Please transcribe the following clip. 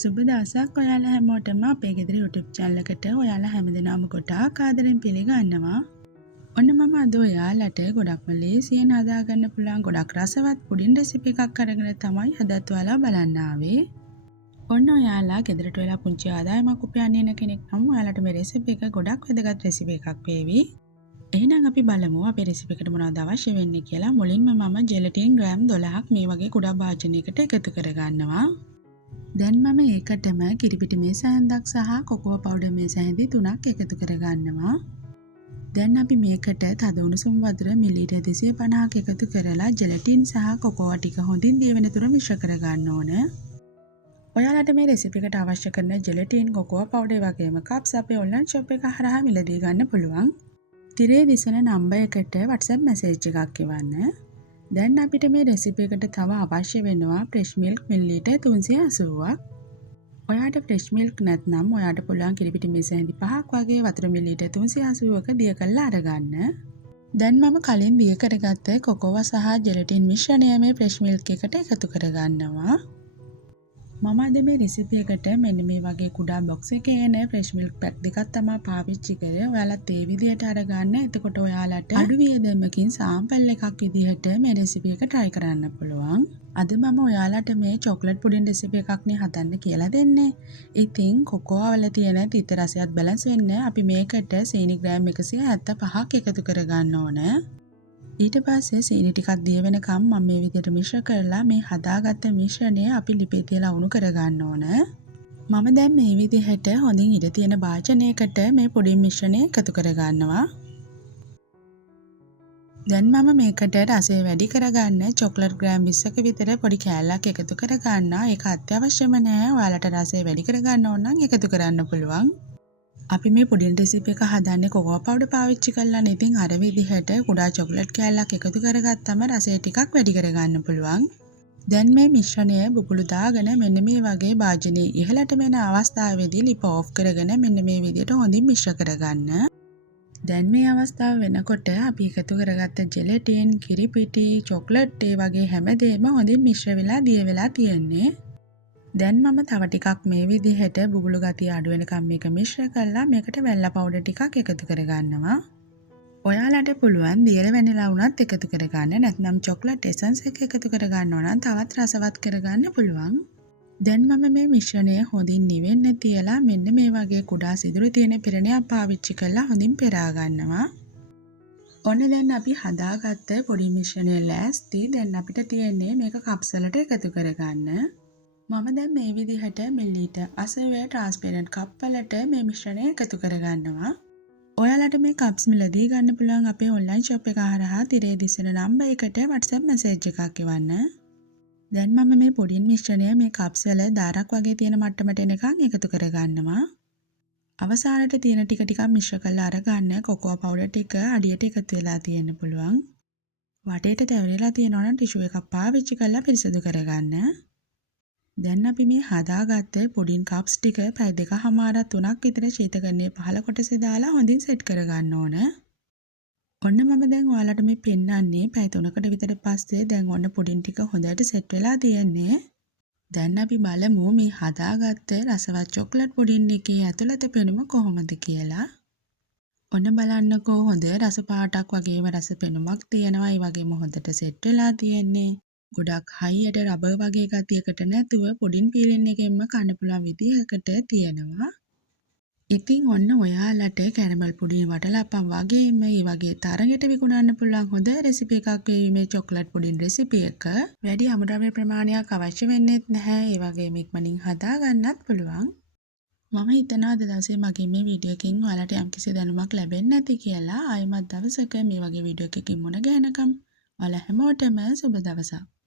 සුබ දවසක් ඔයාලා හැමෝටම අපේ ගෙදර YouTube channel එකට ඔයාලා හැමදෙනාම ගොඩාක් ආදරෙන් පිළිගන්නවා. ඔන්න මම අද ඔයාලට ගොඩක්ම ලේසියෙන් හදාගන්න පුළුවන් ගොඩක් රසවත් පුඩින් රෙසිපි එකක් අරගෙන තමයි අදත් ඔයාලා බලන්න ආවේ. ඔන්න ඔයාලා ගෙදරට වෙලා පුංචි ආදායමක් උපයන්න ඉන්න කෙනෙක් නම් ඔයාලට මේ රෙසිපි එක ගොඩක් වැදගත් රෙසිපි එකක් වේවි. එහෙනම් අපි බලමු අපේ රෙසිපි එකට මොනවද අවශ්‍ය වෙන්නේ කියලා. මුලින්ම මම ජෙලටින් ග්‍රෑම් 12ක් මේ වගේ කුඩා භාජනයකට එකතු කරගන්නවා. දැන් මම ඒකටම කිරිපිටි මේස හැන්දක් සහ කොකෝ පවුඩර් මේස හැන්දි 3ක් එකතු කරගන්නවා. දැන් අපි මේකට තද උණුසුම් වතුර මිලිලීටර් 250ක් එකතු කරලා ජෙලටින් සහ කොකෝ ටික හොඳින් දිය වෙන තුරු මිශ්‍ර කරගන්න ඕන. ඔයාලට මේ රෙසිපි එකට අවශ්‍ය කරන ජෙලටින් කොකෝ පවුඩර් වගේම කප්ස් අපේ ඔන්ලයින් ෂොප් එක හරහා මිලදී ගන්න පුළුවන්. තිරේ දිසන නම්බර් එකට WhatsApp මැසේජ් එකක් එවන්න. දැන් අපිට මේ රෙසිපි එකට තව අවශ්‍ය වෙනවා ෆ්‍රෙෂ් මිල්ක් මිලිලීටර් 380ක්. ඔයාට ෆ්‍රෙෂ් මිල්ක් නැත්නම් ඔයාට පුළුවන් කිරිපිටි මේස හැන්දි 5ක් වගේ වතුර මිලිලීටර් 380ක දිය කරලා අරගන්න. දැන් මම කලින් දිය කරගත්ත කොකෝවා සහ ජෙලටින් මිශ්‍රණය මේ ෆ්‍රෙෂ් මිල්ක් එකට එකතු කරගන්නවා. මම අද මේ රෙසිපි එකට මෙන්න මේ වගේ කුඩා බොක්ස් එකේ එන ෆ්‍රෙෂ් මිල්ක් පැක් දෙකක් තමයි පාවිච්චි කරේ. ඔයාලත් ඒ විදිහට අරගන්න. එතකොට ඔයාලට අඩු වියදමකින් සාම්පල් එකක් විදිහට මේ රෙසිපි එක try කරන්න පුළුවන්. අද මම ඔයාලට මේ චොක්ලට් පුඩින් රෙසිපි එකක් නේ හදන්න කියලා දෙන්නේ. ඉතින් කොකෝ වල තියෙන තිත රසයත් බැලන්ස් වෙන්න අපි මේකට සීනි ග්‍රෑම් 175ක් එකතු කරගන්න ඕන. ඊට පස්සේ සීනි ටිකක් දිය වෙනකම් මම මේ විදිහට මිශ්‍ර කරලා මේ හදාගත්ත මිශ්‍රණය අපි ලිපේ තියලා උණු කරගන්න ඕන. මම දැන් මේ විදිහට හොඳින් ඉර තියෙන භාජනයකට මේ පුඩින් මිශ්‍රණය එකතු කරගන්නවා. දැන් මම මේකට රසය වැඩි කරගන්න චොක්ලට් ග්‍රෑම් 20ක විතර පොඩි කෑල්ලක් එකතු කරගන්නවා. ඒක අත්‍යවශ්‍යම නෑ. ඔයාලට රසය වැඩි කරගන්න ඕන නම් එකතු කරන්න පුළුවන්. අපි මේ පුඩින් රෙසිපි එක හදන්නේ කොකෝ පවුඩර් පාවිච්චි කරලා නේ. ඉතින් අර විදිහට කුඩා චොක්ලට් කෑල්ලක් එකතු කරගත්තම රසය ටිකක් වැඩි කරගන්න පුළුවන්. දැන් මේ මිශ්‍රණය බුබුලු දාගෙන මෙන්න මේ වගේ භාජනයේ ඉහළට මෙන අවස්ථාවේදී ලිප ඕෆ් කරගෙන මෙන්න මේ විදිහට හොඳින් මිශ්‍ර කරගන්න. දැන් මේ අවස්ථාව වෙනකොට අපි එකතු කරගත්ත ජෙලටින්, කිරිපිටි, චොක්ලට් ඒ වගේ හැමදේම හොඳින් මිශ්‍ර වෙලා දිය වෙලා තියෙන්නේ. දැන් මම තව ටිකක් මේ විදිහට බුබුලු ගතිය අඩු වෙනකම් මේක මිශ්‍ර කරලා මේකට වැල්ලා පවුඩර් ටිකක් එකතු කරගන්නවා. ඔයාලට පුළුවන් දියර වැනිලා වුණත් එකතු කරගන්න. නැත්නම් චොක්ලට් එසන්ස් එක එකතු කරගන්න ඕන නම් තවත් රසවත් කරගන්න පුළුවන්. දැන් මම මේ මිශ්‍රණය හොඳින් නිවෙන්න තියලා මෙන්න මේ වගේ කුඩා සිදුරු තියෙන පිරණයක් පාවිච්චි කරලා හොඳින් පෙරා ගන්නවා. ඔන්න දැන් අපි හදාගත්ත පොඩි මිශ්‍රණය ලෑස්ති. දැන් අපිට තියෙන්නේ මේක කප්ස් වලට එකතු කරගන්න. මම දැන් මේ විදිහට මිලිලීටර් 80 ට්‍රාන්ස්පරන්ට් කප් වලට මේ මිශ්‍රණය එකතු කරගන්නවා. ඔයාලට මේ කප්ස් මිලදී ගන්න පුළුවන් අපේ ඔන්ලයින් ෂොප් එක හරහා තිරේ දිසන නම්බර් එකට WhatsApp මැසේජ් එකක් එවන්න. දැන් මම මේ පුඩින් මිශ්‍රණය මේ කප්ස් වල දාරක් වගේ තියෙන මට්ටමට එනකන් එකතු කරගන්නවා. අවසානයේ තියෙන ටික ටිකක් මිශ්‍ර කරලා අරගන්න. කොකෝ පවුඩර් ටික අඩියට එකතු වෙලා තියෙන්න පුළුවන්. වටේට තැවරිලා තියෙනවා නම් ටිෂු එකක් පාවිච්චි කරලා පිරිසිදු කරගන්න. දැන් අපි මේ හදාගත්ත පුඩින් කප්ස් ටික පැය 2කමාරක් 3ක් විතර ශීතකරණයේ පහළ කොටසේ දාලා හොඳින් සෙට් කරගන්න ඕන. ඔන්න මම දැන් ඔයාලට මේ පෙන්නන්නේ පැය 3කට විතර පස්සේ දැන් ඔන්න පුඩින් ටික හොඳට සෙට් වෙලා තියෙන්නේ. දැන් අපි බලමු මේ හදාගත්ත රසවත් චොක්ලට් පුඩින් එකේ ඇතුළත පෙනුම කොහොමද කියලා. ඔන්න බලන්නකෝ හොඳ රස පාටක් වගේම රස පෙනුමක් තියෙනවා. ඒ වගේම හොඳට සෙට් වෙලා තියෙන්නේ. ගොඩක් හයියට රබර් වගේ ගතියකට නැතුව පුඩින් පීලින් එකෙන්ම කන්න පුළුවන් විදිහකට තියෙනවා. ඉතින් ඔන්න ඔයාලට කැරමල් පුඩින් වටලප්පම් වගේම මේ වගේ තරගෙට විකුණන්න පුළුවන් හොඳ රෙසිපි එකක් වෙයි මේ චොක්ලට් පුඩින් රෙසිපි එක. වැඩි අමුද්‍රව්‍ය ප්‍රමාණයක් අවශ්‍ය වෙන්නේ නැහැ. ඒ වගේම ඉක්මනින් හදා ගන්නත් පුළුවන්. මම හිතනවා අද දවසේ මගේ මේ වීඩියෝ එකකින් ඔයාලට යම්කිසි දැනුමක් ලැබෙන්නේ නැති කියලා. ආයෙමත් දවසක මේ වගේ වීඩියෝ එකකින් මුණ ගැහෙනකම් ඔයාලා හැමෝටම සුබ දවසක්.